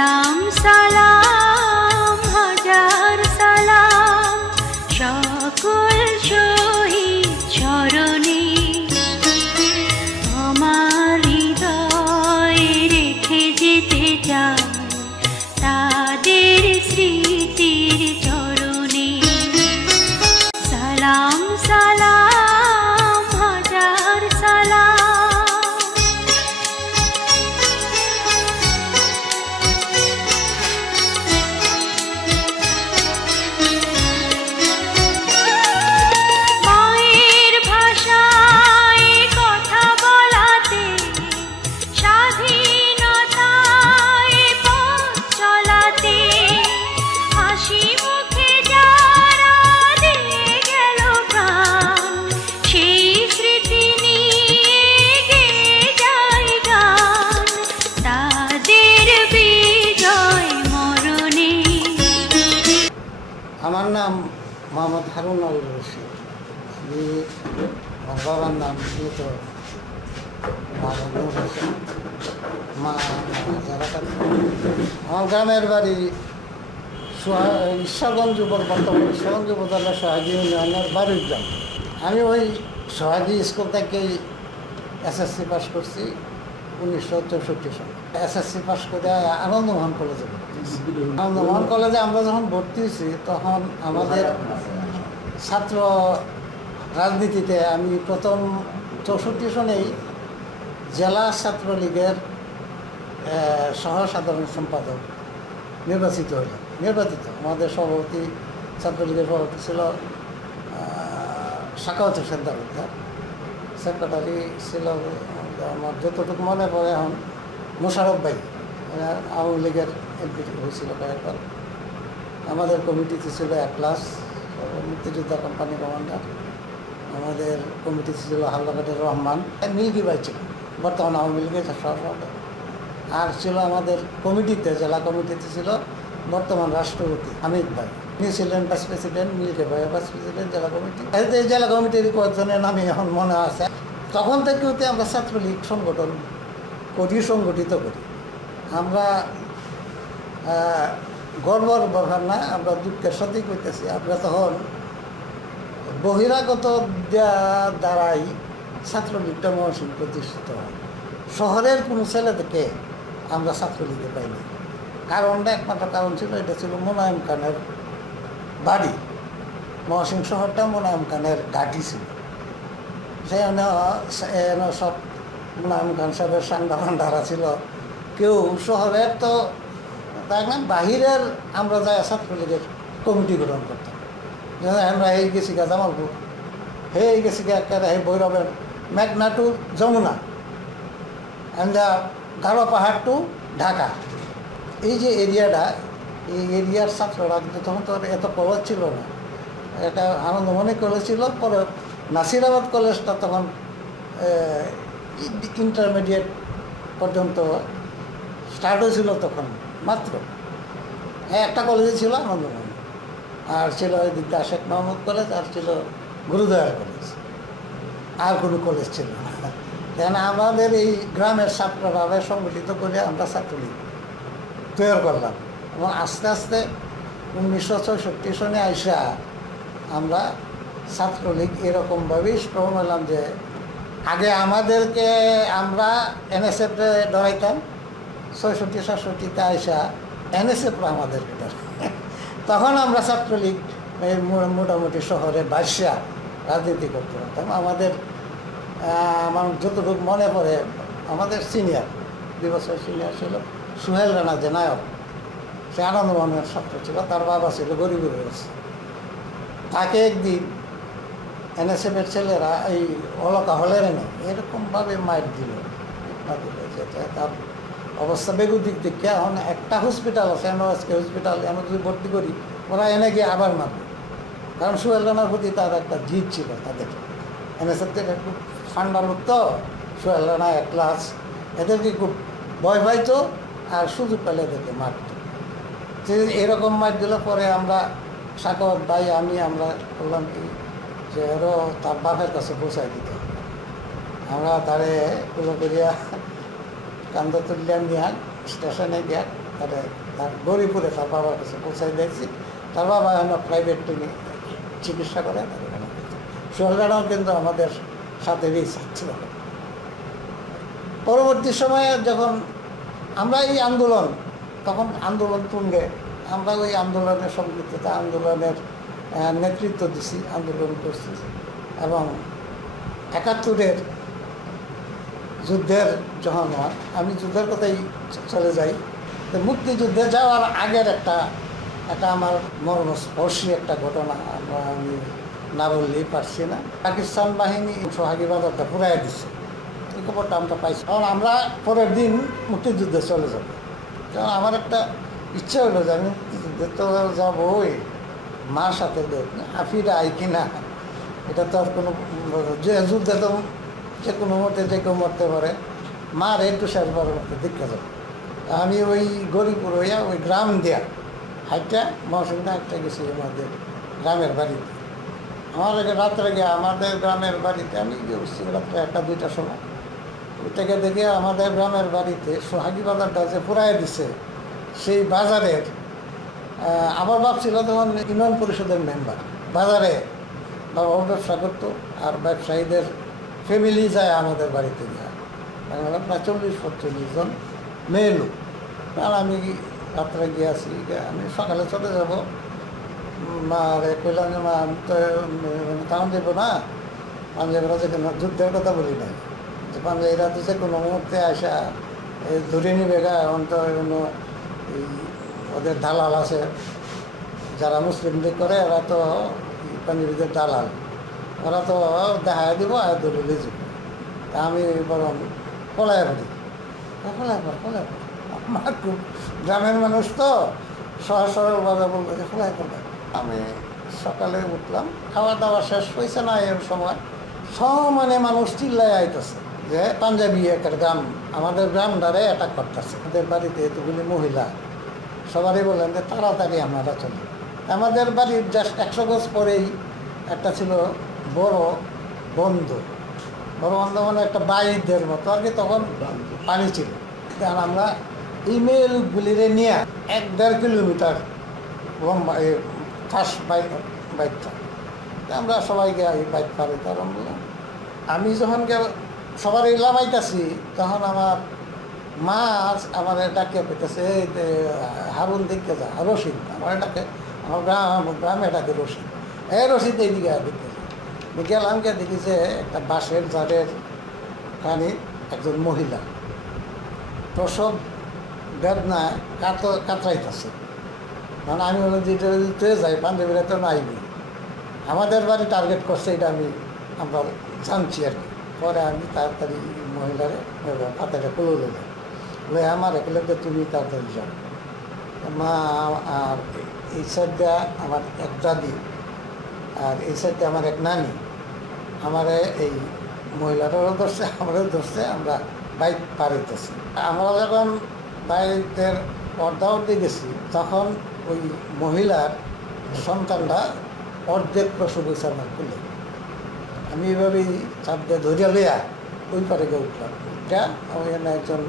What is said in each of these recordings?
সালাম সালাম হাজার সালাম সকল শহীদ চরণে, আমার হৃদয়ে রেখে যেতে চাই তাদের স্মৃতির চরণে। সালাম সালাম হাজার সালাম। আমার নাম মোহাম্মদ হারুন আল রশিদ। আমি আমার বাবার নাম মৃত মোহাম্মদ হোসেন, মা যারা। আমার গ্রামের বাড়ি ঈশ্বরগঞ্জ বর্তমানে ঈশ্বরগঞ্জ উপজেলা সোহাগী ইউনিয়নের বাড়ির গ্রাম। আমি ওই সোহাগী স্কুল থেকেই এসএসসি পাস করছি 1964 সালে। এসএসসি পাস করে আনন্দমোহন কলেজে আনন্দমোহন কলেজে আমরা যখন ভর্তি হয়েছি তখন আমাদের ছাত্র রাজনীতিতে আমি প্রথম 64 সনেই জেলা ছাত্রলীগের সহ সাধারণ সম্পাদক নির্বাচিত আমাদের সভাপতি ছাত্রলীগের সভাপতি ছিল সাখাওয়াত হোসেন তালুকদার। সেক্রেটারি ছিল আমার যতটুকু মনে পড়ে এখন মোশারফ ভাই, আওয়ামী লীগের এমপি হয়েছিল কয়েকবার। আমাদের কমিটিতে ছিল একলাস মুক্তিযোদ্ধা কোম্পানি কমান্ডার। আমাদের কমিটিতে ছিল হালদাঘাটের রহমান, মিল্কি ভাই ছিল বর্তমান আওয়ামী লীগের সহসভাপতি। আর ছিল আমাদের কমিটিতে, জেলা কমিটিতে ছিল বর্তমান রাষ্ট্রপতি হামিদ ভাই, উনি ছিলেন ভাইস প্রেসিডেন্ট, মিল্কি ভাই ভাইস প্রেসিডেন্ট জেলা কমিটি। এই জেলা কমিটির কয়েকজনের নামে এখন মনে আছে। তখন থেকে আমরা ছাত্রলীগ সংগঠন সংগঠিত করি। আমরা গর্বর ব্যাপার না, আমরা দুঃখের সাথেই করতেছি। আমরা তখন বহিরাগত দ্বারাই ছাত্রলীগটা মহাসিং প্রতিষ্ঠিত হয়। শহরের কোনো ছেলে থেকে আমরা ছাত্রলীগে পাইনি। কারণটা একমাত্র কারণ ছিল, এটা ছিল মোনায়েম খানের বাড়ি। মহাসিং শহরটা মোনায়েম খানের ঘাঁটি ছিল। সেখানে সব মোনায়েম খান সাহেবের সান্ডা ভান্ডারা ছিল। কেউ শহরের তো তাই না, বাহিরের আমরা যাই ছাত্রলীগের কমিটি গঠন করতাম। আমরা এই গেছি গা জামালপুর, গেছি গা একেবারে ভৈরবের মেঘনা টু যমুনা, আমরা গারো পাহাড় টু ঢাকা। এই যে এরিয়াটা, এই এরিয়ার ছাত্ররা কিন্তু তখন তো এত কলেজ ছিল না। এটা আনন্দমণি কলেজ ছিল, পরে নাসিরাবাদ কলেজটা তখন ইন্টারমিডিয়েট পর্যন্ত স্টার্ট হয়েছিল তখন মাত্র। একটা কলেজে ছিল আনন্দমণি, আর ছিল এদিকটা শেখ মাহমুদ কলেজ, আর ছিল গুরুদয়াল কলেজ, আর কোনো কলেজ ছিল না। কেন আমাদের এই গ্রামের ছাত্ররা সংগঠিত করে আমরা ছাত্রলীগ তৈরি করলাম। এবং আস্তে আস্তে 1964 সনে আইসা আমরা ছাত্রলীগ এরকমভাবেই স্ট্রং হলাম যে আগে আমাদেরকে আমরা এনএসএফে ডরাইতাম, 66-67তে আইসা এনএসএফরা আমাদেরকে ডরাই। তখন আমরা ছাত্রলীগ মোটামুটি শহরে বাসা রাজনীতি করতে পারতাম। আমার যতটুকু মনে পড়ে, আমাদের সিনিয়র 2 বছর সিনিয়র ছিল সুহেল রানা, যে নায়ক, সে আনন্দমোহনের ছাত্র ছিল। তার বাবা ছিল গরিবের রয়েছে। তাকে একদিন এনএসএফের ছেলেরা এই অলকা হলের এনে এরকমভাবে মাইর দিল। তার অবস্থা বেগুদিক দিকে। এখন একটা হসপিটাল আছে, এনওএসকে হসপিটাল, আমরা যদি ভর্তি করি ওরা এনে গিয়ে আবার মারবে। কারণ সুহেল রানার প্রতি তার একটা জিদ ছিল তাদের। এনএসএফ থেকে খুব ঠান্ডা লোক তো, সোহেল রানা একলাস, এদেরকে খুব ভয় পাইতো আর সুযোগ পেলে এদেরকে মারত। এরকম মার দিল। পরে আমরা সাখাওয়াত ভাই আমরা বললাম কি যে আরও তার বাপের কাছে পৌঁছাই দিতে। আমরা তারে পুরো করিয়া কান্দা তুলিয়া নিয়ে স্টেশনে গিয়া তাহলে তার গরিপুরে তার বাবার কাছে পৌঁছাই দিয়েছি। তার বাবা এখন প্রাইভেট চিকিৎসা করে। সোহেলরাও কিন্তু আমাদের সাথে ছিল। পরবর্তী সময়ে যখন আমরা এই আন্দোলন, তখন আন্দোলন তুঙ্গে, আমরা ওই আন্দোলনের সম্পৃক্ততা, আন্দোলনের নেতৃত্ব দিছি, আন্দোলন করছি। এবং ৭১-এর যুদ্ধের যখন হয়, আমি যুদ্ধের কথাই চলে যাই। তো মুক্তিযুদ্ধে যাওয়ার আগের একটা আমার মর্মস্পর্শী একটা ঘটনা আমি না বললেই পারছি না। পাকিস্তান বাহিনী সোহাগী বাজারটা পুরাই দিচ্ছে, এই খবরটা আমরা পাইছি। কারণ আমরা পরের দিন মুক্তিযুদ্ধে চলে যাব। কারণ আমার একটা ইচ্ছা হলো যে আমি মুক্তিযুদ্ধে তো যাবোই, মার সাথে হাফিরা আই কিনা, এটা তো আর কোনো যে যুদ্ধে তো যে কোনো মতে যে কেউ মরতে পারে, মার একটু শেষবারের মধ্যে দেখতে যাবে। আমি ওই গরিপুর হইয়া ওই গ্রাম দেয়া হাইটা মহাসিংহা হাইটা গেছি আমাদের গ্রামের বাড়িতে। আমার রাত্রে গিয়ে আমাদের গ্রামের বাড়িতে আমি গেছি রাত্রে 1-2টার সময়। ওইটাকে দেখে আমাদের গ্রামের বাড়িতে সোহাগী বাজারটা যে পুরাই দিছে, সেই বাজারের আমার বাপ ছিল তখন ইউনিয়ন পরিষদের মেম্বার। বাজারে বাবাও ব্যবসা করতো, আর ব্যবসায়ীদের ফ্যামিলি যায় আমাদের বাড়িতে যায়, প্রায় 40-45 জন মেয়ে লোক। আর আমি রাত্রে গিয়েছি, আমি সকালে চলে যাব। মারে কইলাম যে মা আমি তো টাউন যাবো না, পাঞ্জাবিরা যেখানে যুদ্ধের কথা বলি নাই, যে পাঞ্জাবিরা তো যে কোনো মুহূর্তে আসা ধরে নিবে গা। এখন তো এই ওদের দালাল আছে, যারা মুসলিম লীগ করে, এরা তো পাঞ্জাবিদের দালাল, ওরা তো দেখা দিব আর ধরে নিয়ে যাবো। তা আমি বরং পলায় পড়ি, পলায় পড়। আমার খুব গ্রামের মানুষ তো সহজ সরলভাবে বলবো যে পলায় পড়ে। আমি সকালে উঠলাম, খাওয়া দাওয়া শেষ হয়েছে না এর সময়, সমানে মানুষ চিল্লায় আইতেছে যে পাঞ্জাবি একটা গ্রাম, আমাদের গ্রামটারে অ্যাটাক করতেছে। আমাদের বাড়িতে এতগুলি মহিলা সবারই বললেন যে তাড়াতাড়ি আমরা চলি। আমাদের বাড়ির জাস্ট 100 গজ পরেই একটা ছিল বড় বন্ধ মানে একটা বাইদের মতো আর কি, তখন পানি ছিল। কারণ আমরা ইমেলগুলিরে নিয়ে 1-1.5 কিলোমিটার লম্বা ফার্স্ট বাইকটা আমরা সবাইকে এই বাইক পারে। কারণ আমি যখন সবারই লামাইতেছি, তখন আমার মা আমার ডাকিয়ে পেতেছে, হারুন দেখতে যা, রশিদ আমার ডাকে, আমার গ্রামে ডাকে রশিদ, রশিদ এইদিকে দেখতে গেলাম। দেখি যে একটা বাঁশের ঝাড়ের কানে একজন মহিলা প্রসব বেদনায় কাতরাইতেছে। কারণ আমি বললাম যে এটা যাই, পাঞ্জাবিরা তো নাইনি, আমাদের বাড়ি টার্গেট করছে, এটা আমরা জানছি আর কি। পরে আমি তাড়াতাড়ি মহিলারে পাতাটা খুলে দিলাম, বলে আমার একলে তুমি তাড়াতাড়ি যাও। মা আর এই সাইডটা আমার এক দাদি, আর এই সাইডটা আমার এক নানি, আমারে এই মহিলাটারও ধরছে, আমারও ধরছে, আমরা বাইক পার হইতেছি। আমরা যখন বাইকের পর্দা উঠে গেছি, তখন ওই মহিলার সন্তানটা অর্ধেক প্রসব হয়েছে আমার খুলে। আমি এইভাবেই চাপ দিয়ে ধরিয়া লইয়া ওই পারে গিয়ে উঠলাম। এটা ওখানে একজন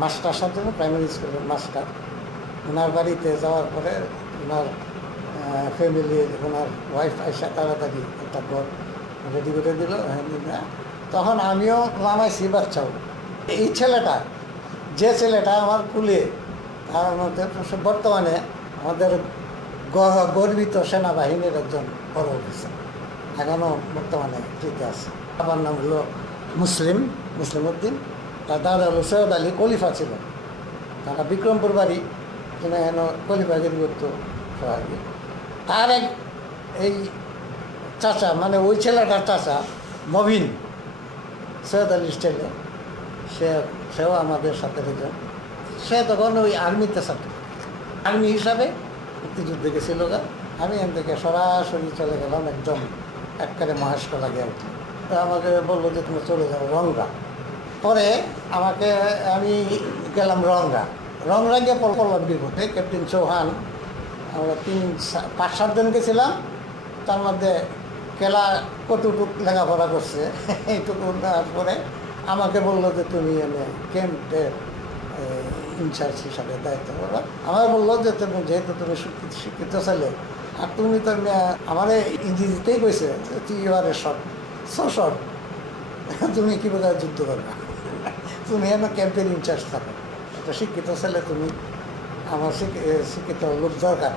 মাস্টার সাথে, প্রাইমারি স্কুলের মাস্টার, ওনার বাড়িতে যাওয়ার পরে ওনার ফ্যামিলির, ওনার ওয়াইফ আইসা তাড়াতাড়ি একটা ঘর রেডি করে দিল। তখন আমিও নামাইছি বাচ্চাও। এই ছেলেটা, যে ছেলেটা আমার কুলে, তার মধ্যে বর্তমানে আমাদের গর্বিত সেনাবাহিনীর একজন বড় অফিসার, এখনও বর্তমানে ঠিক আছে। আমার নাম হলো মুসলিম উদ্দিন, তার দাদা হলো সৈয়দ আলী খলিফা ছিল, তারা বিক্রমপুর বাড়ি, কিনা হেন খলিফাগিরি করতো সবাই। তার এই চাচা, মানে ওই ছেলেটার চাচা মবিন, সৈয়দ আলীর ছেলে, সেও আমাদের সাথে রেখে, সে তখন ওই আর্মিতে সাথে আর্মি হিসাবে মুক্তিযুদ্ধে গেছিল গা। আমি এখান থেকে সরাসরি চলে গেলাম একদম একবারে মহেশতলা গিয়ে উঠি। তো আমাকে বললো যে তুমি চলে যাও রংরা। পরে আমি গেলাম রংরা গিয়ে পড়লাম বিপদে। ক্যাপ্টেন চৌহান, আমরা 5-7 দিন গেছিলাম, তার মধ্যে খেলা কতটুক লেখাপড়া করছে এইটুকু পরে আমাকে বললো যে তুমি ক্যাম্পে ইনচার্জ হিসাবে দায়িত্ব করলো। আমার বললো যে তুমি যেহেতু তুমি শিক্ষিত ছেলে আর তুমি তো আমার ইংরেজিতেই কইছে তুই এবারে শর্ট শর্ট তুমি কি বোধহয় যুদ্ধ করবে, তুমি এমন ক্যাম্পের ইনচার্জ থাকো, একটা শিক্ষিত ছেলে তুমি, আমার শিক্ষিত লোক দরকার,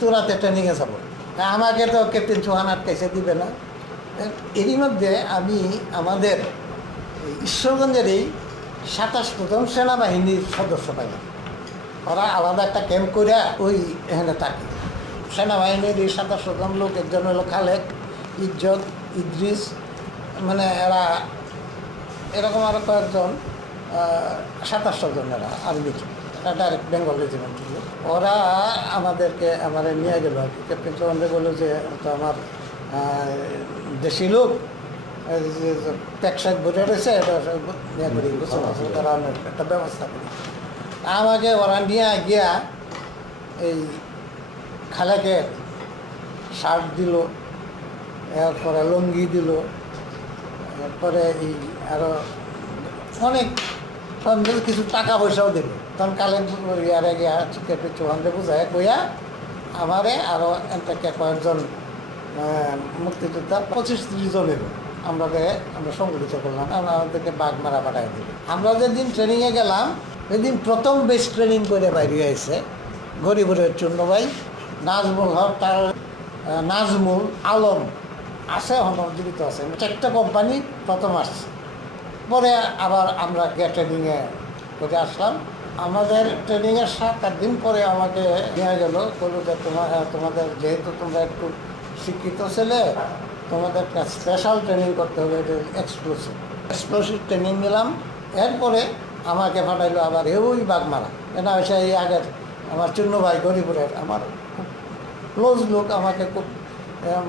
তোরাতে ট্রেনিংয়ে যাবো। আমাকে তো ক্যাপ্টেন চৌহান আটকাইছে দিবে না। এরই মধ্যে আমি আমাদের ঈশ্বরগঞ্জের এই 27 সেনাবাহিনীর সদস্য পাইলাম। ওরা আলাদা একটা ক্যাম্প করে ওই এখানে থাকে। সেনাবাহিনীর এই 27 লোক, একজন হলো খালেদ, ইজ্জত, ইদ্রিস, মানে এরা এরকম আরও কয়েকজন 27 জন এরা আর্মি, ডাইরেক্ট বেঙ্গল রেজিমেন্ট। ওরা আমাদেরকে নিয়ে গেল আর কি। ক্যাপ্টেন চৌহানকে বললো যে তো আমার দেশি লোক ট্যাক্সাইড ভরে রয়েছে, এটা নিয়ে করি করানোর একটা ব্যবস্থা করি। আমাকে ওরা নিয়ে গিয়া এই খালাকে শার্ট দিল, এরপরে লুঙ্গি দিল, এরপরে এই আরও অনেক কিছু টাকা পয়সাও দিল। তখন কালেন ইয়ারে গিয়া ক্যাপ্টেন চৌহানকে বুঝায় কইয়া আমারে আরও এটাকে কয়েকজন মুক্তিযোদ্ধা 25-30 জন এলো আমরা সংগঠিত করলাম, আমাদেরকে বাগমারা পাঠাই দিল। আমরা যেদিন ট্রেনিংয়ে গেলাম সেদিন প্রথম বেস ট্রেনিং করে বাইরে আইছে গরিবুরের চূর্ণ ভাই, নাজমুল হক, তার নাজমুল আলম আছে, জীবিত আছে। 4টা কোম্পানি প্রথম আসছে। পরে আবার আমরা ট্রেনিংয়ে করে আসলাম। আমাদের ট্রেনিংয়ের 7-8 দিন পরে আমাকে নিয়ে গেল, বললো যে তোমাদের যেহেতু তোমরা একটু শিক্ষিত ছেলে, তোমাদের একটা স্পেশাল ট্রেনিং করতে হবে, এটা এক্সপ্লোসিভ ট্রেনিং নিলাম। এরপরে আমাকে পাঠাইলো আবার ওই বাগমারা। এটা হচ্ছে এই আগের আমার চূর্ণ ভাই গরিপুরের আমার খুব ক্লোজ লোক, আমাকে খুব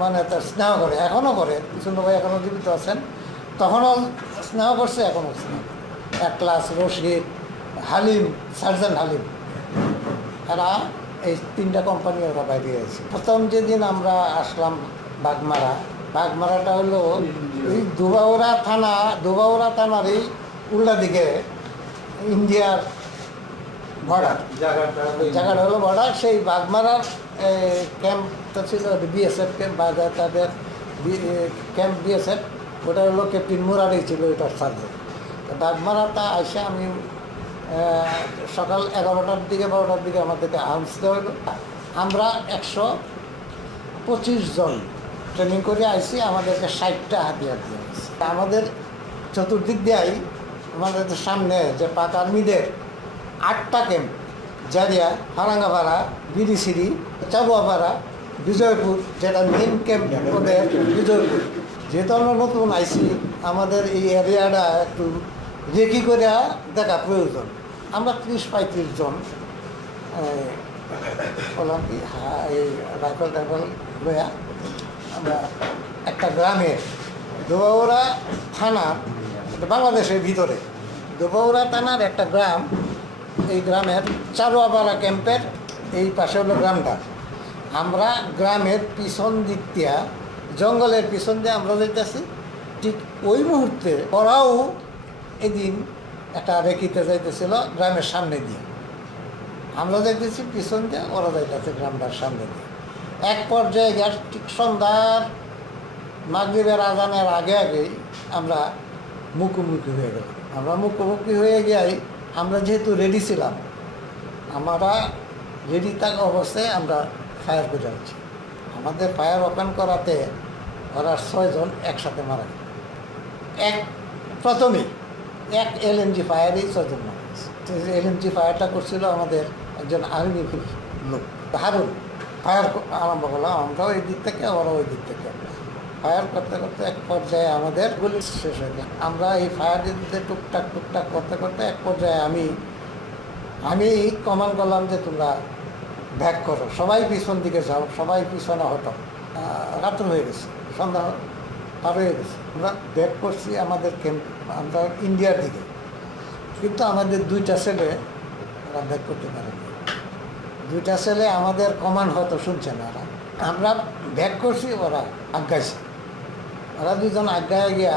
মানে তার স্নেহ করে, এখনও করে। চূর্ণ ভাই এখনও জীবিত আছেন, তখনও স্নেহ করছে, এখনও স্নেহ। একলাস, রশিদ, হালিম, সার্জেন্ট হালিম, এরা এই 3টা কোম্পানি ওরা বাইরে গেছে। প্রথম যেদিন আমরা আসলাম বাগমারাটা হলো ওই দুবাউরা থানার এই উল্টা দিকে ইন্ডিয়ার বর্ডার, জায়গাটা হলো বর্ডার। সেই বাগমারার ক্যাম্পটা ছিল বিএসএফ ক্যাম্প, বা তাদের ক্যাম্প বিএসএফ, ওটা হলো ক্যাপ্টেন মুরারি ছিল ওইটার সার্জেন্ট। তো বাগমারাটা এসে আমি সকাল 11টার দিকে 12টার দিকে আমাদেরকে আর্মস দেওয়া হলো। আমরা 125 জন ট্রেনিং করে আইসি, আমাদেরকে 60টা হাতিয়ার দিয়ে আসছে। আমাদের চতুর্দিক দিয়েই আমাদের সামনে যে পাক আর্মিদের 8টা ক্যাম্প, জারিয়া, হারাঙ্গাপাড়া, বিরিশিরি, চাবুয়াপাড়া, বিজয়পুর, যেটা মেন ক্যাম্প ওদের বিজয়পুর। যেহেতু আমরা নতুন আইসি, আমাদের এই এরিয়াটা একটু রেকি করে দেখা প্রয়োজন। আমরা 30-35 জন বললাম কি এই রাইফেল লইয়া আমরা একটা গ্রামের দুবাউরা থানা, বাংলাদেশের ভিতরে দুবাউরা থানার একটা গ্রাম, এই গ্রামের চারুয়াপাড়া ক্যাম্পের এই পাশে হলো গ্রামটা। আমরা গ্রামের পিছন দিক দিয়া, জঙ্গলের পিছন দিয়ে আমরা যাইতেছি। ঠিক ওই মুহূর্তে ওরাও এদিন একটা রেখিতে যাইতেছিল গ্রামের সামনে দিয়ে, আমরা যাইতেছি পিছন দিয়ে, ওরা যাইতেছে গ্রামটার সামনে দিয়ে। এক পর্যায়ে গ্যাস ঠিক সন্ধ্যার মাগরিবের আজানের আগেই আমরা মুখোমুখি হয়ে গেলাম। আমরা মুখোমুখি হয়ে গিয়ে আমরা যেহেতু রেডি ছিলাম, আমরা রেডি থাকা অবস্থায় আমরা ফায়ার করে যাচ্ছি। আমাদের ফায়ার ওপেন করাতে ওরা 6 জন একসাথে মারা গেল। প্রথমেই এক এলএনজি ফায়ারেই 6 জন মারা গেছে। এলএনজি ফায়ারটা করছিল আমাদের একজন আর্মি লোক হারুন। ফায়ার আরম্ভ করলাম, আমরাও এই দিক থেকে, ওরা ওই দিক থেকে। ফায়ার করতে করতে এক পর্যায়ে আমাদের গুলি শেষ হয়ে যায়। আমরা এই ফায়ার দিতে টুকটাক করতে করতে এক পর্যায়ে আমি কমান্ড করলাম যে তোমরা ব্যাক করো, সবাই পিছন দিকে যাও, সবাই পিছনে হতো। রাত্র হয়ে গেছে, সন্ধ্যা পার হয়ে গেছে। আমরা ব্যাক করছি আমাদের ক্যাম্প, আমরা ইন্ডিয়ার দিকে। কিন্তু আমাদের 2টা ছেলে ওরা ব্যাক করতে পারেনি। 2টা ছেলে আমাদের কমান্ড হয়তো শুনছে না। আমরা ব্যাক করছি, ওরা আজ্ঞাইছে। ওরা 2 জন আজ্ঞায় গিয়া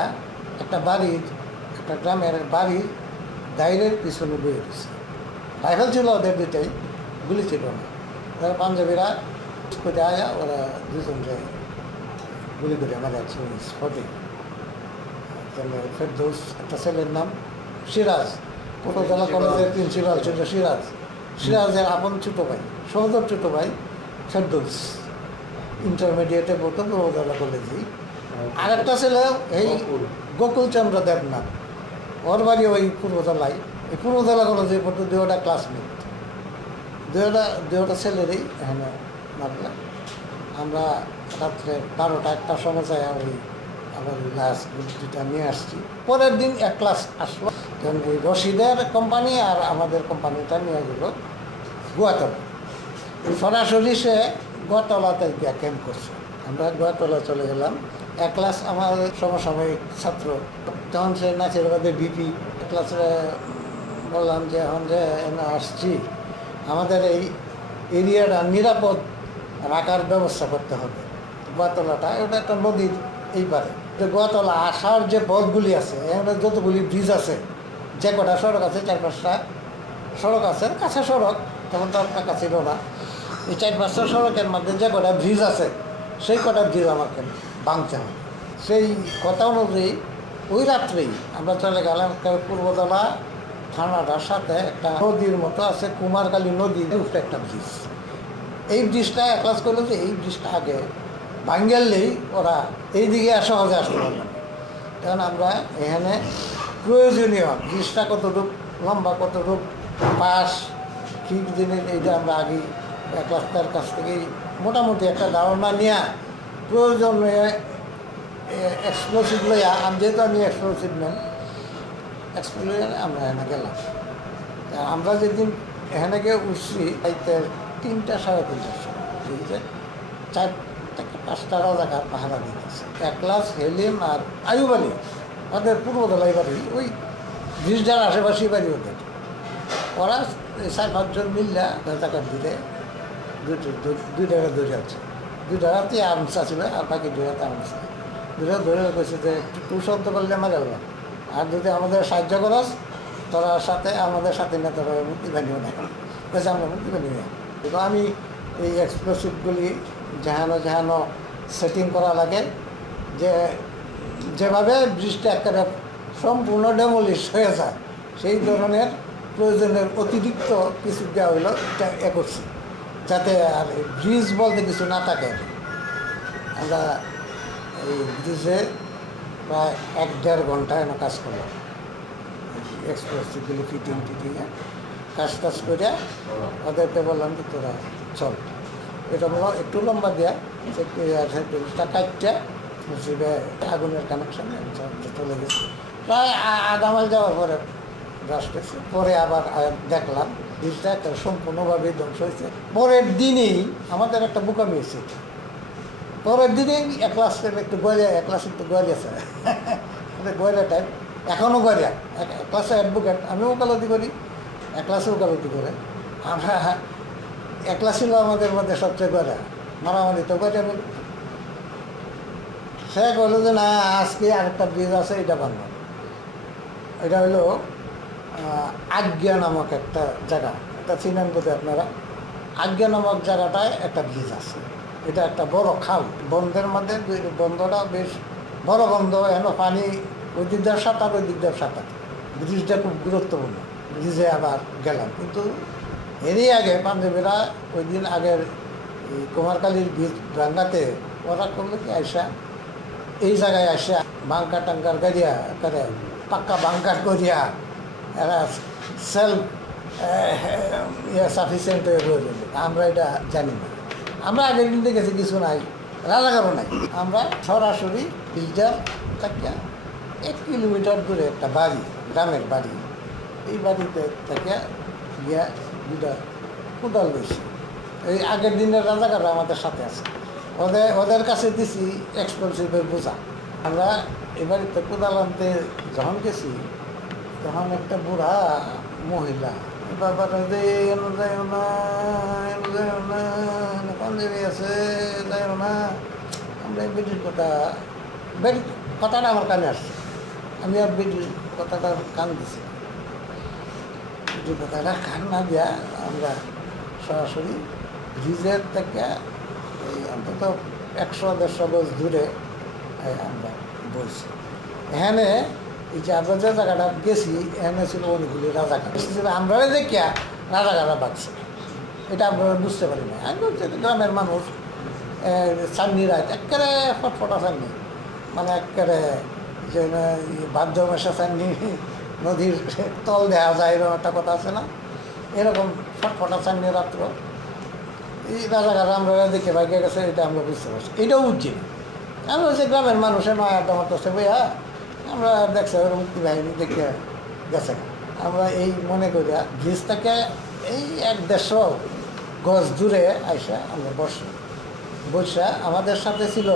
একটা গ্রামের বাড়ির দায়ের পিছনে বয়ে গেছে। রাইফেল ছিল ওদের দুইটাই, গুলি ছিল না। তারা পাঞ্জাবিরা করে আয়া ওরা দুজনকে গুলি করে আমার একসঙ্গে স্পটে। তাহলে ফেরদৌস একটা ছেলের নাম সিরাজ, উপজেলা কলেজের প্রিন্সিপাল ছিল সিরাজ, সিরাজের আপন ছোটো ভাই, সহোদর ছোটো ভাই ফেরদৌস, ইন্টারমিডিয়েটে পড়তো উপজেলা কলেজেই। আরেকটা ছিল এই গোকুলচন্দ্র দেবনাথ, ওর বাড়ি ওই পূর্বতলায়, এই পূর্বতলা কলেজে পড়তো, দুটা ক্লাসমেট, দুটা ছেলেরই এখানে মারলে। আমরা রাত্রে 12টা 1টার সময় যাই ওই আবার ওই লাশ দুটা নিয়ে আসছি। পরের দিন এক ক্লাস আসলো, তখন ওই রশিদের কোম্পানি আর আমাদের কোম্পানিটা নিয়ে গেল গোয়াতলা। সরাসরি সে গোয়াতলাতে গিয়ে ক্যাম্প করছে। আমরা গোয়াতলা চলে গেলাম। এক ক্লাস আমাদের সমসাময়িক ছাত্র, তখন সে নাচিরবাদের বিপি। ক্লাসে বললাম যে এখন যে আসছি, আমাদের এই এরিয়াটা নিরাপদ রাখার ব্যবস্থা করতে হবে। গোয়াতলাটা ওটা একটা নদীর এই পারে, যে গোয়াতলা আসার যে পথগুলি আছে, এখানে যতগুলি ব্রিজ আছে, যে কটা সড়ক আছে, 4-5টা সড়ক আছে, কাছে সড়ক, তখন তো আপনার কাছে ছিল না। এই 4-5টা সড়কের মধ্যে যে কটা ব্রিজ আছে, সেই কটা ব্রিজ আমাকে ভাঙতে হবে। সেই কথা অনুযায়ী ওই রাত্রেই আমরা চলে গেলাম পূর্বতলা থানাটার সাথে একটা নদীর মতো আছে, কুমারকালী নদীর উপরে একটা ব্রিজ। এই ব্রিজটা ক্লাস করলো যে এই ব্রিজটা আগে ভাঙ্গেললেই ওরা এইদিকে সহজে আসতে পারলাম। কারণ আমরা এখানে প্রয়োজনীয় ব্রিজটা কতটুক লম্বা, কতটুক পাশ, কী জিনিস, এইটা আমরা আগেই ক্লাসটার কাছ থেকেই মোটামুটি একটা ধারণা নিয়ে প্রয়োজনীয় এক্সপ্লোসিভ লইয়া, যেহেতু আমি এক্সপ্লোসিভ ম্যান, এক্সপ্লোসিভ আমরা এখানে গেলাম। আমরা যেদিন এখানে গিয়ে উঠছি তাইতে 3টা 3:30টার সময়, ঠিক আছে, 4 থেকে 5টা রাজাকার পাহারা দিতেছে। এক ক্লাস হেলিম আর আয়ুব আলী, ওদের পূর্বতলাই বাড়ি, ওই ব্রিজটার আশেপাশেই বাড়ি ওদের। ওরা 4-5 জন মিললা রাজাকার দিলে দুইটা ধরে আছে, 2টা রাতে আর্মস ছিল, আর বাকি 2 রাতে আর্মস নেই। 2টা ধরে কেছে যে একটু শব্দ করলে মারা গেল, আর যদি আমাদের সাহায্য করস তোরা সাথে আমাদের সাথে না, তোরা মুক্তি বানিও না, কেছে আমরা মুক্তি বানিও না। কিন্তু আমি এই এক্সপ্লোসিভগুলি যেহানো সেটিং করা লাগে, যে যেভাবে ব্রিজটা একেবারে সম্পূর্ণ ডেমোলিশ হয়ে যায়, সেই ধরনের প্রয়োজনের অতিরিক্ত কিছু দেওয়া হইলো, এটা করছি যাতে আর ব্রিজ বলতে কিছু না থাকে। আমরা এই ব্রিজে প্রায় 1-1.5 ঘন্টা এনে কাজ করলাম, এক্সপ্লোসিভগুলি ফিটিংয়ে কাজ করে ওদেরকে বললাম যে তোরা চল, এটা বলো একটু লম্বা দেয়া, ব্রিজটা কাটটা আগুনের কানেকশানে চলে গেছে। প্রায় আধা মাইল যাওয়ার পরে রাস্তাছে, পরে আবার দেখলাম ব্রিজটা একটা সম্পূর্ণভাবে ধ্বংস হয়েছে। পরের দিনেই আমাদের একটা বোকামি হয়েছে, পরের দিনেই এক ক্লাস একটু গয়লা, এক ক্লাস একটু গয়লাছে, গয়লা টাইপ, এখনও গয়লা। এক ক্লাসে অ্যাডভোকেট, আমি ওকালতি করি, এক ক্লাসে ওকালতি করে। আমরা এক ক্লাস ছিল আমাদের মধ্যে সবচেয়ে গয়লা, মারামারি তো গয়লা। সে বললো যে না, আজকে আরেকটা ব্রিজ আছে, এটা বানাবো। এটা হলো আজ্ঞা নামক একটা জায়গা, এটা চিনেন বোধ আপনারা। আজ্ঞা নামক জায়গাটায় একটা ব্রিজ আছে, এটা একটা বড় খাল, বন্ধের মধ্যে, বন্ধটা বেশ বড় বন্ধ, এন পানি ওই দিক দিয়ে সাঁতার, ওই দিক দিয়ে সাঁতার। ব্রিজটা খুব গুরুত্বপূর্ণ। ব্রিজে আবার গেলাম, কিন্তু এরই আগে পাঞ্জাবিরা ওই দিন আগের এই কুমারকালীর ব্রিজ ভাঙ্গাতে ওরা করলো কি, আইসা এই জায়গায় আসা বাঙ্কার টাঙ্কার গাড়িয়া করে পাক্কা বাঙ্কার করিয়া এরা সেলফ সাফিসিয়েন্ট হয়ে রয়েছে। আমরা এটা জানি না, আমরা আগের দিন দেখেছি কিছু নাই, রাজাকারও নাই। আমরা সরাসরি ব্রিজটার থেকে 1 কিলোমিটার দূরে একটা বাড়ি, গ্রামের বাড়ি, এই বাড়িতে থেকে গিয়া 2টা কোদাল রয়েছে। এই আগের দিনের রাজাকাররা আমাদের সাথে আছে, ওদের কাছে দিছি এক্সপ্লোসিভের বোঝা। আমরা এবারে কোদাল আনতে যখন গেছি, তখন একটা বুড়া মহিলা, বাবারা যে এনো যাইও না, এনো যাইও না, পাঞ্জাবি আছে, যাইও না। আমরা বেটির কথাটা আমার কানে আসছে, আমি আর বেটির কথাটা কান দিছি। সত্যি কথা, এটা খান না দিয়া আমরা সরাসরি ব্রিজের থেকে এই অন্তত 100-150 গজ দূরে আমরা বলছি। এখানে এই যে আমরা যে জায়গাটা গেছি, এখানে ছিল অনেকগুলি রাজাকার। আমরা দেখিয়া রাজাকাররা বাঁচছে, এটা আমরা বুঝতে পারি না। গ্রামের মানুষ চাননি রাত একেবারে ফটফটা চাননি, মানে একেবারে যে ভাদ্র মাসে চাননি নদীর তল দেওয়া যায়, এরকম একটা কথা আছে না, এরকম ফটফটা চাননি রাত্র এই রাজাকাররা আমরা দেখে বাইকে গেছে, এটা আমরা বুঝতে পারছি। এটাও বুঝছি আমরা হচ্ছে গ্রামের মানুষের নয় আড্ডা মারতেছে বইয়া, আমরা দেখছি মুক্তি বাহিনী দেখে গেছে। আমরা এই মনে করি ব্রিজ থেকে এই 100-150 গজ দূরে আইসা আমরা বসা আমাদের সাথে ছিল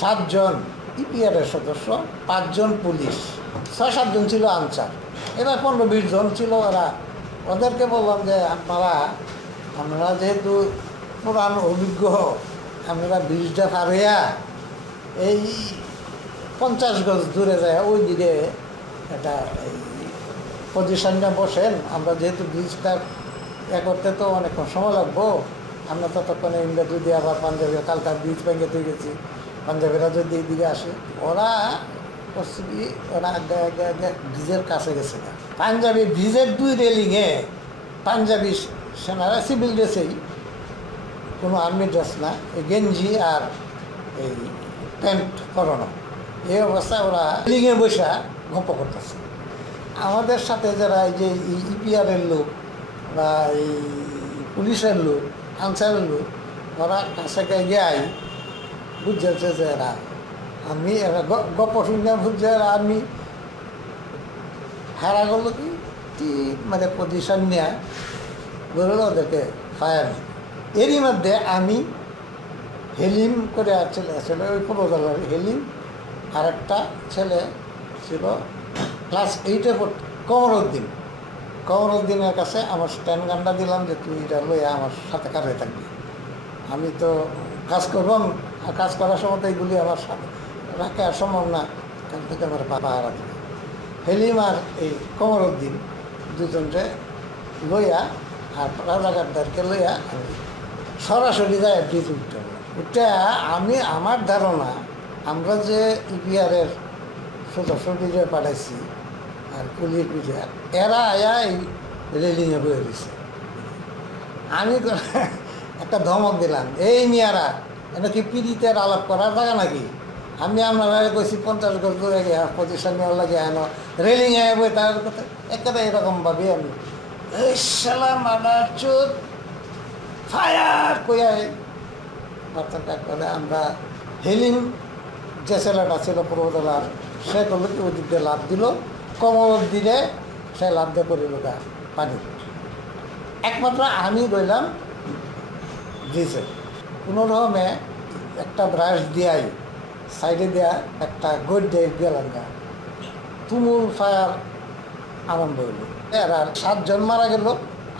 7 জন ইপিআরের সদস্য, 5 জন পুলিশ, 6-7 জন ছিল আনসার, এবার 15-20 জন ছিল ওরা। ওদেরকে বললাম যে আমরা যেহেতু পুরান অভিজ্ঞ, আমরা ব্রিজটা পার হইয়া এই 50 গজ দূরে যায় ওই দিকে একটা পজিশনটা বসেন, আমরা যেহেতু ব্রিজটা করতে তো অনেকক্ষণ সময় লাগবো, আমরা ততক্ষণে ইন্ডিয়া যদি আবার পাঞ্জাবি কালকা ব্রিজ ভেঙে দিয়ে গেছি, পাঞ্জাবিরা যদি এইদিকে আসে, ওরা করছে কি ওরা আগে ব্রিজের কাছে গেছে না। পাঞ্জাবি ব্রিজের 2 রেলিংয়ে পাঞ্জাবি সেনারা সিভিল ড্রেসেই, কোনো আর্মি ড্রেস না, গেঞ্জি আর এই প্যান্ট পরানো, এই অবস্থায় ওরা রেলিংয়ে বসা গপ্প করতেছে। আমাদের সাথে যারা এই যে ইপিআরের লোক বা এই পুলিশের লোক, আনসারের লোক, ওরা কাছে গিয়ে বুঝছে যে এরা আমি গপ্প শুনে বুঝছে আমি হারা করলো কি মানে পজিশন নেওয়া বললো ওদেরকে ফায়ার। এরই মধ্যে আমি হেলিম করে ছেলে ওই প্রজালার হেলিম, আর একটা ছেলে ছিল ক্লাস 8-এ পড়তে, কমরউদ্দিনের কাছে আমার স্ট্যান্ড গানটা দিলাম যে তুই এটা লইয়া আমার সাথে কার হয়ে থাকবি, আমি তো কাজ করবাম, আর কাজ করার সময় তো এইগুলি আমার সাথে রাখে আর সম্ভব না, কারণ থেকে আমার পাহারা দিল। হেলিম আর এই কমরউদ্দিন দুজনকে লইয়া আর রাজাকারদারকে লইয়া আমি সরাসরি যায় ব্রিজ উঠতে আমি আমার ধারণা আমরা যে ইপিআরের সদস্যটিকে পাঠাইছি আর পুলিশ পিছিয়ে এরা আয়া এই রেলিংয়ে বয়ে দিছে। আমি একটা ধমক দিলাম, এই মেয়ারা এটা কি পিড়িতের আলাপ করার জায়গা নাকি? আমি আপনারা কইছি 50 গজ দূরে গিয়া পজিশন নেওয়ার লাগে এন রেলিংয়ে বই, তার কথা একেবারে এরকমভাবে আমি এই শালা মাদার চোদ ফায়ার কইয়া বাচ্চাটা করে আমরা হেলিম যে ছেলেটা ছিল পূর্বতলার, সে করলো কি ওদিক দিয়ে লাভ দিল, কমর দিলে সে লাভ দিয়ে পড়িল গা পানি। একমাত্র আমি রইলাম ব্রিজে, কোনো রকমে একটা ব্রাশ দিয়াই সাইডে দেয়া একটা গড় দিয়ে গেলাম গা, তুমুল ফায়ার আরম্ভ হইল। এরা 7 জন মারা গেল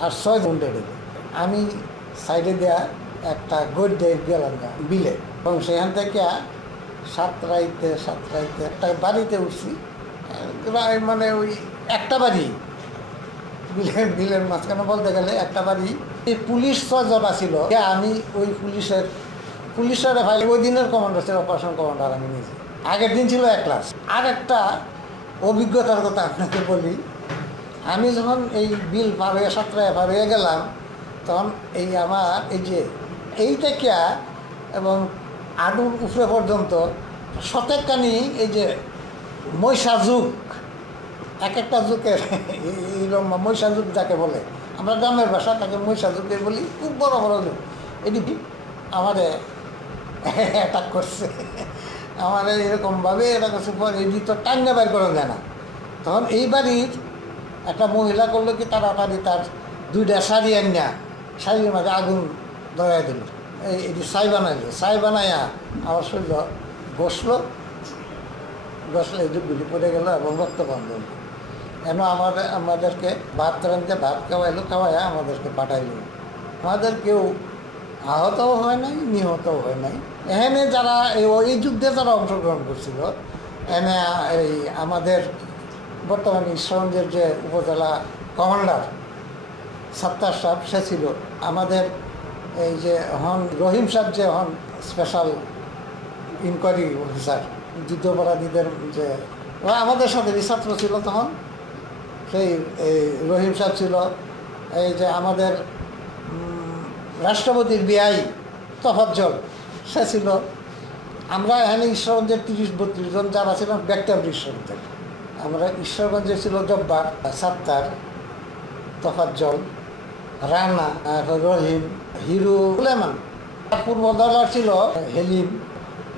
আর 6 জন ডেড়ে গেল। আমি সাইডে দেয়া একটা গড় দিয়ে গেলাম গা বিলে, এবং সেখান থেকে সাতরাইতে একটা বাড়িতে উঠছি, মানে ওই একটা বাড়ি বিলের মাঝখানে বলতে গেলে একটা বাড়ি। এই পুলিশ 6 জন ছিল, আমি ওই পুলিশের ভাই ওই দিনের কমান্ডার ছিল, অপারেশন কমান্ডার আমি নিজে। আগের দিন ছিল 1 ক্লাস। আর একটা অভিজ্ঞতার কথা আপনাকে বলি, আমি যখন এই বিল পার হয়ে সাতরায় পার হয়ে গেলাম, তখন এই আমার এই যে এইটা কিয়া এবং আডুর উপরে পর্যন্ত শতেকখানি এই যে মৈশা যুগ, এক একটা যুগের এইরকম মৈশা যুগ যাকে বলে, আমরা গ্রামের ভাষা তাকে মৈশা যুগে বলি, খুব বড় বড় যুগ। এটি আমাদের অ্যাটাক করছে, আমাদের এরকমভাবে এটা করছে, পরে এটি তো টান্নে বাইর করা যায় না। তখন এই বাড়ির একটা মহিলা করলো কি তাড়াতাড়ি তার 2টা শাড়ি আনিয়া শাড়ির মাঝে আগুন ধরাই দিল, এটি ছাই বানাইলো, ছাই বানাইয়া আমার শরীর বসলে এই যুগগুলি পড়ে গেল এবং রক্তপান হল। কেন আমাদেরকে ভাত রাঁধতে ভাত খাওয়াইলো, খাওয়াইয়া আমাদেরকে পাঠাইলো। আমাদের কেউ আহতও হয় নাই, নিহতও হয় নাই। এখানে যারা এই যুদ্ধে যারা অংশগ্রহণ করছিল, এনে এই আমাদের বর্তমানে ঈশ্বরগঞ্জের যে উপজেলা কমান্ডার সত্তার সাহেব সে ছিল আমাদের এই যে হন রহিম সাহেব যে হন স্পেশাল ইনকোয়ারি অফিসার যুদ্ধাপরাধীদের যে ওরা আমাদের সাথে ছাত্র ছিল তখন সেই এই রহিম সাহেব ছিল এই যে আমাদের রাষ্ট্রপতির বিআই তফাজ্জল সে ছিল আমরা এখানে ঈশ্বরগঞ্জের 30-32 জন যারা ছিলাম ব্যাকটাপ ঈশ্বরগঞ্জের আমরা ঈশ্বরগঞ্জে ছিল জব্বার সাত্তার তফাজ্জল রানা রহিম হিরু সুলেমান পূর্ব দলার ছিল হেলিম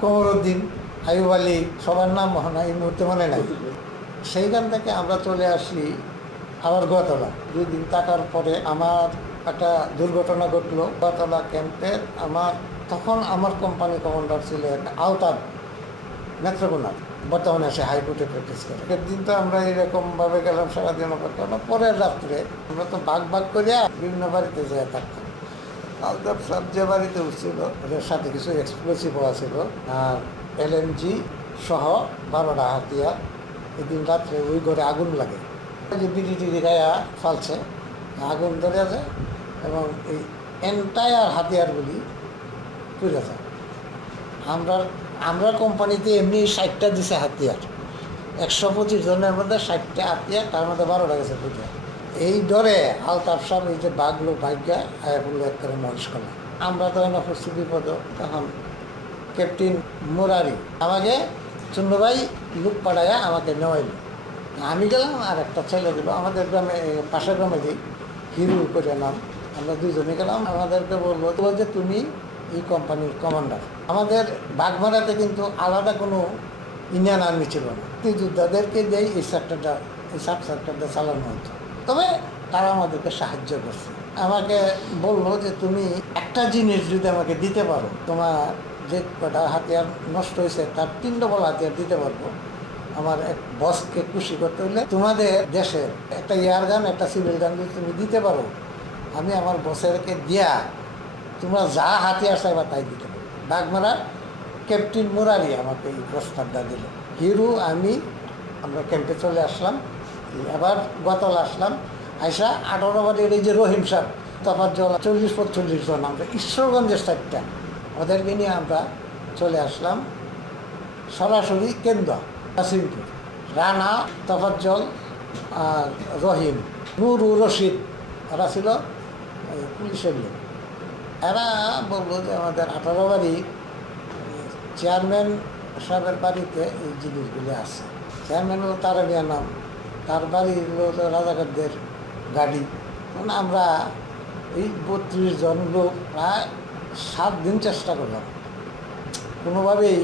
কমরুদ্দিন আইয়ুব আলী সবার নাম এই মুহূর্তে মনে নাই সেইখান থেকে আমরা চলে আসি আবার গোয়াতলা 2 দিন থাকার পরে আমার একটা দুর্ঘটনা ঘটলো গোয়াতলা ক্যাম্পের তখন আমার কোম্পানি কমান্ডার ছিলেন আওতাব নেত্রকোনার বর্তমানে সে হাইকোর্টে প্র্যাকটিস করে একদিন তো আমরা এরকমভাবে গেলাম সারাদিন অপেক্ষা পরের রাত্রে আমরা তো ভাগ করিয়া বিভিন্ন বাড়িতে যেয়ে থাকতাম আলতাফ সাহেব যে বাড়িতে উঠছিল ওদের সাথে কিছু এক্সপ্লোসিভ হওয়া ছিল আর LMG সহ 12টা হাতিয়ার এদিন রাত্রে ওই ঘরে আগুন লাগে যে বিড়ি গায়া ফালছে আগুন ধরে যায় এবং এই এন্টায়ার হাতিয়ারগুলি পুড়ে যায় আমরা কোম্পানিতে এমনি 60টা দিছে হাতিয়ার 125 জনের মধ্যে 60টা হাতিয়ার তার মধ্যে 12টা গেছে পুড়ে এই ডরে আলতাফ সাহেব এই যে বাঘলো ভাগ্যা আয়াপুল্লো এক করে মহিষ করলাম আমরা তো না পড়ছি বিপদ তখন ক্যাপ্টেন মুরারি আমাকে চুন্নভাই লুক পাড়াইয়া আমাকে নেওয়াইল আমি গেলাম আর একটা ছেলে দিল আমাদের গ্রামে পাশের গ্রামে দিই হিরু করে নাম আমরা দুজনে গেলাম আমাদেরকে বলবো যে তুমি এই কোম্পানির কমান্ডার আমাদের বাঘমারাতে কিন্তু আলাদা কোনো ইন্ডিয়ান আর্মি ছিল না যোদ্ধাদেরকে দিয়েই এই সাব সেক্টরটা চালানো হতো তবে তারা আমাদেরকে সাহায্য করছে আমাকে বললো যে তুমি একটা জিনিস যদি আমাকে দিতে পারো তোমার যে কটা হাতিয়ার নষ্ট হয়েছে তার 3 ডবল হাতিয়ার দিতে পারবো আমার এক বসকে খুশি করতে হলে তোমাদের দেশের একটা এয়ার গান একটা সিভিল গান যদি তুমি দিতে পারো আমি আমার বসেরকে দিয়া তোমরা যা হাতিয়ার চাইবা তাই দিতে পারো বাঘমারার ক্যাপ্টেন মুরারি আমাকে এই প্রস্তাবটা দিল হিরু আমরা ক্যাম্পে চলে আসলাম আবার গতলা আসলাম আইসা 18 বারের এই যে রহিম সাহেব তফাজ্জল 40-45 জন আমরা ঈশ্বরগঞ্জের সাইডটা ওদেরকে নিয়ে আমরা চলে আসলাম সরাসরি কেন্দ্র কাসিমপুর রানা তফাজ্জল আর রহিম নুরু রশিদ এরা ছিল পুলিশের লোক এরা বললো যে আমাদের 18 বাড়ি চেয়ারম্যান সাহেবের বাড়িতে এই জিনিসগুলি আছে চেয়ারম্যান হলো তার নাম তার বাড়ি হলো রাজাকারদের গাড়ি তখন আমরা এই 32 জন লোক প্রায় 7 দিন চেষ্টা করলাম কোনোভাবেই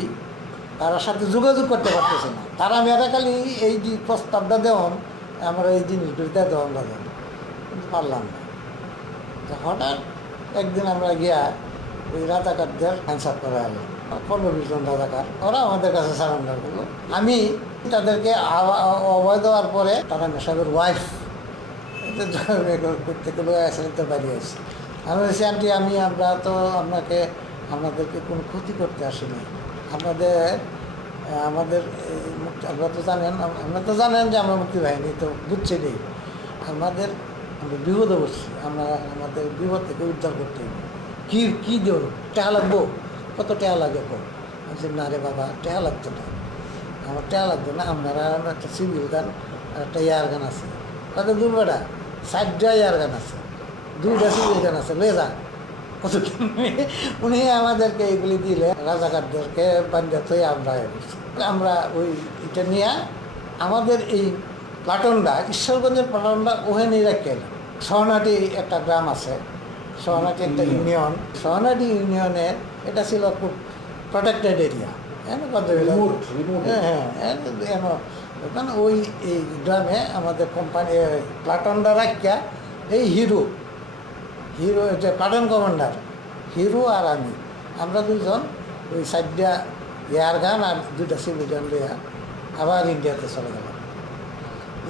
তার সাথে যোগাযোগ করতে পারতেছে না তারা মেয়েরাকালি এই যে প্রস্তাবটা দেওয়ান আমরা এই জিনিসগুলি দেওয়ান দাদা কিন্তু পারলাম না হঠাৎ একদিন আমরা গিয়া ওই রাজাকারদের অ্যান্সার করে এলাম 15-20 জন রাজাকার ওরা আমাদের কাছে সারেন্ডার করলো আমি তাদেরকে অভয় দেওয়ার পরে তারা মেশাবের ওয়াইফ করতে গেলে তো বাড়িয়ে আসি আমি বলছি আন্টি আমরা তো আপনাদেরকে কোনো ক্ষতি করতে আসিনি আমাদের আপনারা তো জানেন যে আমরা মুক্তি বাহিনী তো বুঝছি নেই আমরা বিপদে বসছি আমাদের বিপদ থেকে উদ্ধার করতে হবে কী দেব টাকা লাগবো কত টাকা লাগে বলছি না রে বাবা টাকা লাগতো না আমার টাকা লাগতো না আপনারা একটা সিভিল গান আর একটা এয়ার গান আছে কত দূর বেড়া 60টা এয়ার গান আছে 2টা সিভিল গান আছে লয়ে যান কত উনি আমাদেরকে এইগুলি দিলে রাজাকারদেরকে বান্ধে থয়ে আমরা ওই এটা নিয়ে আমাদের এই প্লাটনটা ঈশ্বরগঞ্জের প্লাটনটা ওখানে রেখে এলাম সহনাটি একটা গ্রাম আছে সহনাটি একটা ইউনিয়ন সহনাটি ইউনিয়নের এটা ছিল খুব প্রটেক্টেড এরিয়া হ্যাঁ ওই এই গ্রামে আমাদের কোম্পানি প্লাটনটা রাখিয়া এই হিরো যে প্লাটন কমান্ডার হিরো আর আমরা দুজন ওই 60টা এয়ার গান আর 2টা সিভিল গান লইয়া আবার ইন্ডিয়াতে চলে গেলাম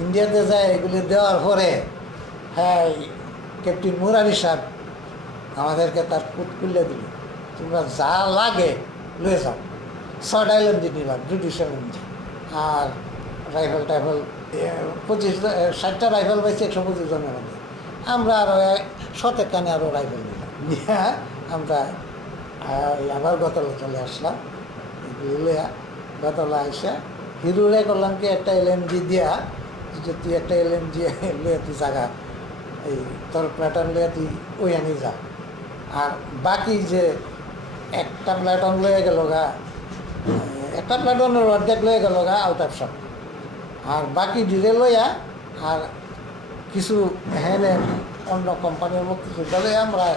ইন্ডিয়াতে যায় এগুলি দেওয়ার পরে হ্যাঁ ক্যাপ্টেন মুরারি সাহেব আমাদেরকে তার কুট খুলে দিল তোমরা যা লাগে লয়ে যাও 6টা এলএমজি নিলাম ব্রিটিশ এলএমজি আর রাইফেল 60টা রাইফেল পাইছে 125 জনের মধ্যে আমরা আরও শতেকখানে আরও রাইফেল নিলাম নিয়ে আমরা আবার গতলা চলে আসলাম লিয়া গতলা আসা হিরুরে করলাম কি একটা এলএমজি দিয়া যে তুই একটা এলএমজি লিয়ে তুই জায়গা এই তোর প্ল্যাটন লিয়ে তুই ওই আনি যা আর বাকি যে একটা প্ল্যাটন লয়ে গেল গা একটা প্ল্যাটনের অর্ধেক লয়ে গেল গা আউট অফ শট আর বাকি ডিলে লইয়া আর কিছু হ্যাঁ অন্য কোম্পানির মুক্তিযোদ্ধা লইয়া আমরা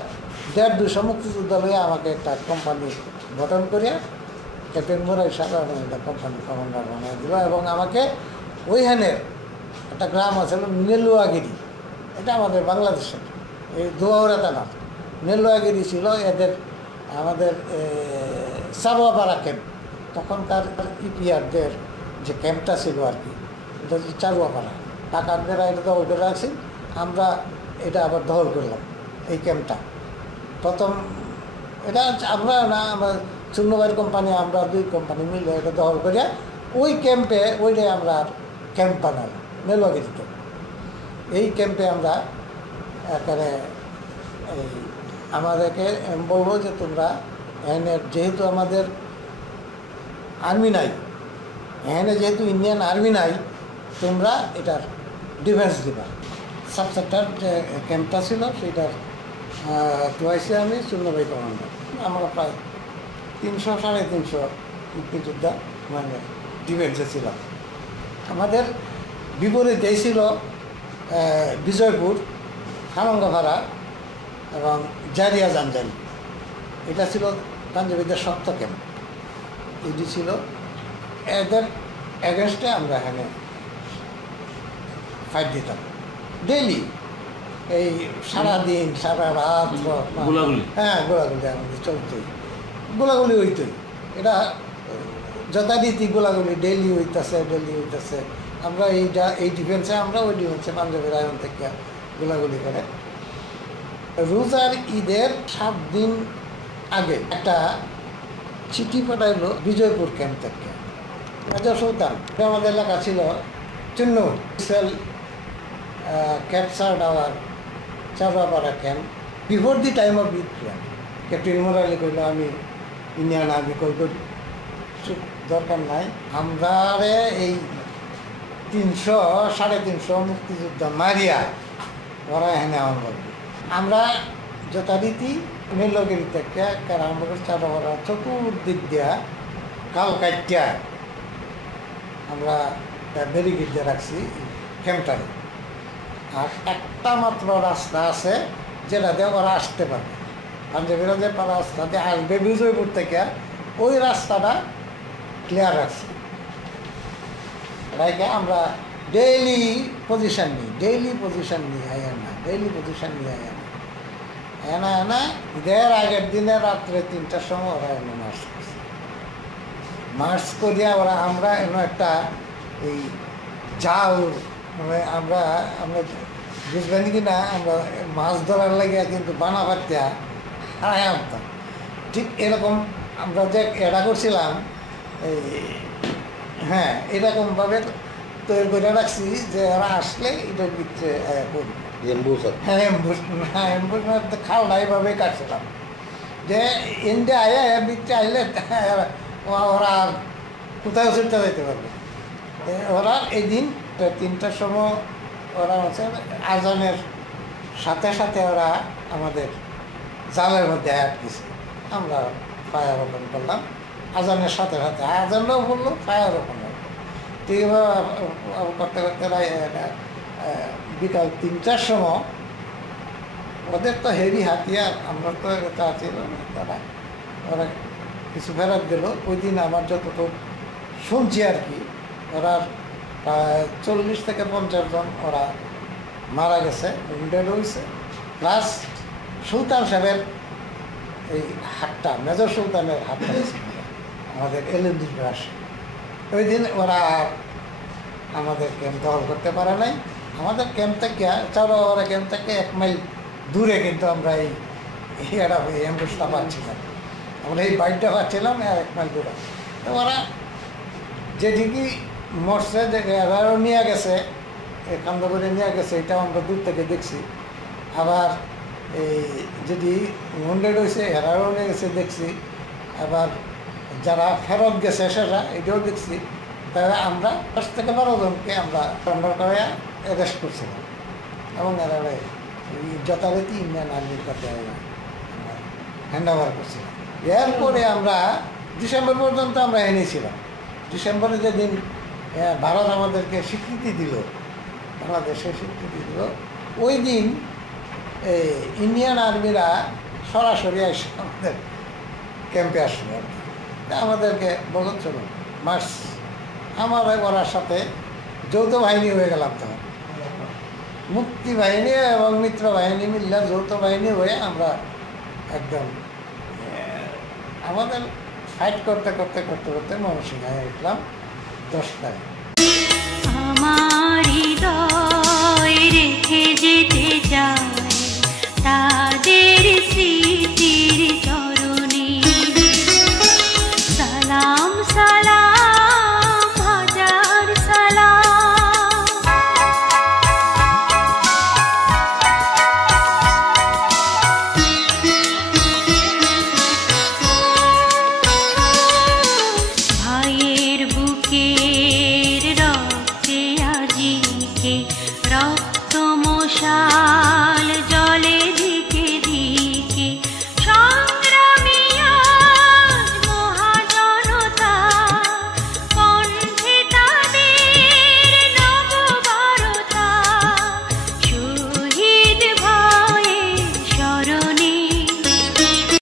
150-200 মুক্তিযোদ্ধা লইয়া আমাকে একটা কোম্পানি গঠন করিয়া ক্যাপ্টেন মোরাই সাহেব একটা কোম্পানি কমান্ডার বানিয়ে দিল এবং আমাকে ওইখানে একটা গ্রাম আছে নেলুয়াগিরি, এটা আমাদের বাংলাদেশের এই দুয়াউরা থানা নেলুয়াগিরি ছিল এদের আমাদের চারুয়াপাড়া ক্যাম্প, তখনকার ইপিআরদের যে ক্যাম্পটা ছিল আর কি, এটা হচ্ছে চারুয়াপাড়া টাকারদের এটা দখল করে রাখছি, আমরা এটা আবার দখল করলাম এই ক্যাম্পটা। প্রথম এটা আমরা না আমরা চূর্ণবাইয়ের কোম্পানি আমরা 2 কোম্পানি মিলে এটা দখল করিয়া ওই ক্যাম্পে ওইটাই আমরা ক্যাম্প বানালাম নেলুয়াগিরিতে। এই ক্যাম্পে আমরা এখানে এই আমাদেরকে বলবো যে তোমরা এখানে যেহেতু আমাদের আর্মি নাই, এখানে যেহেতু ইন্ডিয়ান আর্মি নাই, তোমরা এটার ডিফেন্স দিবা। সাবসেক্টর যে ক্যাম্পটা ছিল সেটার টুয়াইসে আমি চূর্ণবাই কমান্ডার। আমরা প্রায় 300-350 মুক্তিযোদ্ধা মানে ডিফেন্সে ছিলাম। আমাদের বিপরীতেই ছিল বিজয়পুর, খানঙ্গাপাড়া এবং জারিয়া জানজানি, এটা ছিল পাঞ্জাবিদের শক্ত ক্যাম্প। এটি ছিল এদের এগেনস্টে আমরা এখানে ফাইট দিতাম ডেইলি, এই সারাদিন সারা রাত হ্যাঁ গোলাগুলি আমাদের চলতোই, গোলাগুলি হইতোই। এটা যথারীতি গোলাগুলি ডেইলি হইতেছে। আমরা এই ডিফেন্সে আমরা ওই ডিফেন্সে পাঞ্জাবের আয়ন থেকে গোলাগুলি করে। রোজার ঈদের 7 দিন আগে একটা চিঠি পাঠাইলো বিজয়পুর ক্যাম্প থেকে মেজর সুলতান, আমাদের এলাকা ছিল সেল captured our Charuapara camp before the time of it. Captain মোরালি কইল আমি ইন্ডিয়ান আর্মি কল করি, দরকার নাই, আমরা এই 300-350 মুক্তিযোদ্ধা মারিয়া ওরা এখানে আমার বলবে। আমরা যথারীতি নীলগিরি থেকে কারামবাগের চারুয়াপাড়া চতুর্দিক দিয়া কাল কাটিয়া আমরা ব্যারিকেড দিয়ে রাখছি ক্যাম্পটারে। আর একটা মাত্র রাস্তা আছে যেটা দিয়ে ওরা আসতে পারবে, পাঞ্জাবিরা যে রাস্তাতে আসবে বিজয়পুর থেকে, ওই রাস্তাটা ক্লিয়ার রাখছি। রাইকে আমরা ডেইলি পজিশন নিই আয়া ঈদের আগের দিনে রাত্রে 3টার সময় ওরা এনে মার্চ করিয়া আমরা এনে একটা এই জাল মানে আমরা বুঝবেন কি না, আমরা মাছ ধরার লাগিয়া কিন্তু বানা পাতিয়া হারাই আনতাম। ঠিক এরকম আমরা যে এটা করছিলাম এই হ্যাঁ এরকমভাবে তৈরি করে রাখছি যে ওরা আসলে এটার ভিতরে করবে। খাওয়া এইভাবে কাটছিলাম যে ইন্ডিয়া ভিতরে আইলে ওরা কোথাও ছুটতে যেতে পারবে। ওরা এই দিন 3টার সময় ওরা হচ্ছে আজানের সাথে সাথে ওরা আমাদের জালের মধ্যে আটকেছে। আমরা ফায়ার ওপেন করলাম আজানের সাথে সাথে, আজানও বললো ফায়ার ওপেন হলো। তো এইভাবে করতে করতে বিকাল 3টার সময় ওদের তো হেভি হাতিয়ার, আমরা তো এটা ছিল না, তারা ওরা কিছু ফেরত দিল। ওই দিন আমার যতটুকু শুনছি আর কি, ওরা প্রায় 40 থেকে 50 জন ওরা মারা গেছে, উইন্ডেড হয়েছে। প্লাস সুলতান সাহেবের এই হাতটা, মেজর সুলতানের হাতটা আমাদের এলএনজি ব্রাশ। ওই দিন ওরা আমাদের ক্যাম্প দখল করতে পারে নাই। আমাদের ক্যাম্প থেকে চারুয়াপাড়া ক্যাম্প থেকে 1 মাইল দূরে কিন্তু আমরা এই অ্যাম্বুসটা পাচ্ছিলাম, আমরা এই বাইকটা পাচ্ছিলাম 1 মাইল দূরে। তো ওরা যেদিকে মরছে যে এরাও নিয়ে গেছে, কান্দ করে নিয়ে গেছে, এটাও আমরা দূর থেকে দেখছি। আবার এই যদি ওয়ান্ডেড হয়েছে হেরারও নিয়ে গেছে দেখছি, আবার যারা ফেরত গেছে সেটা এটাও দেখছি। তাহলে আমরা 10 থেকে 12 জনকে আমরা সারেন্ডার করে অ্যারেস্ট করছিলাম এবং এরা যথারীতি ইন্ডিয়ান আর্মির কাছে হ্যান্ড ওভার করছিলাম। এরপরে আমরা ডিসেম্বর পর্যন্ত আমরা এনেছিলাম। ডিসেম্বরে যেদিন ভারত আমাদেরকে স্বীকৃতি দিল, বাংলাদেশের স্বীকৃতি দিল, ওই দিন ইন্ডিয়ান আর্মিরা সরাসরি এসে আমাদের ক্যাম্পে আসলো আর কি। আমাদেরকে বলল চলো মার্চ। আমার ওরার সাথে যৌথ বাহিনী হয়ে গেলাম তখন। মুক্তি বাহিনী এবং মিত্র বাহিনী মিললে যৌথ বাহিনী হয়ে আমরা একদম আমাদের ফাইট করতে করতে করতে করতে ময়মনসিংহে উঠলাম 10টায়। আমার হৃদয় রেখে যেতে চাই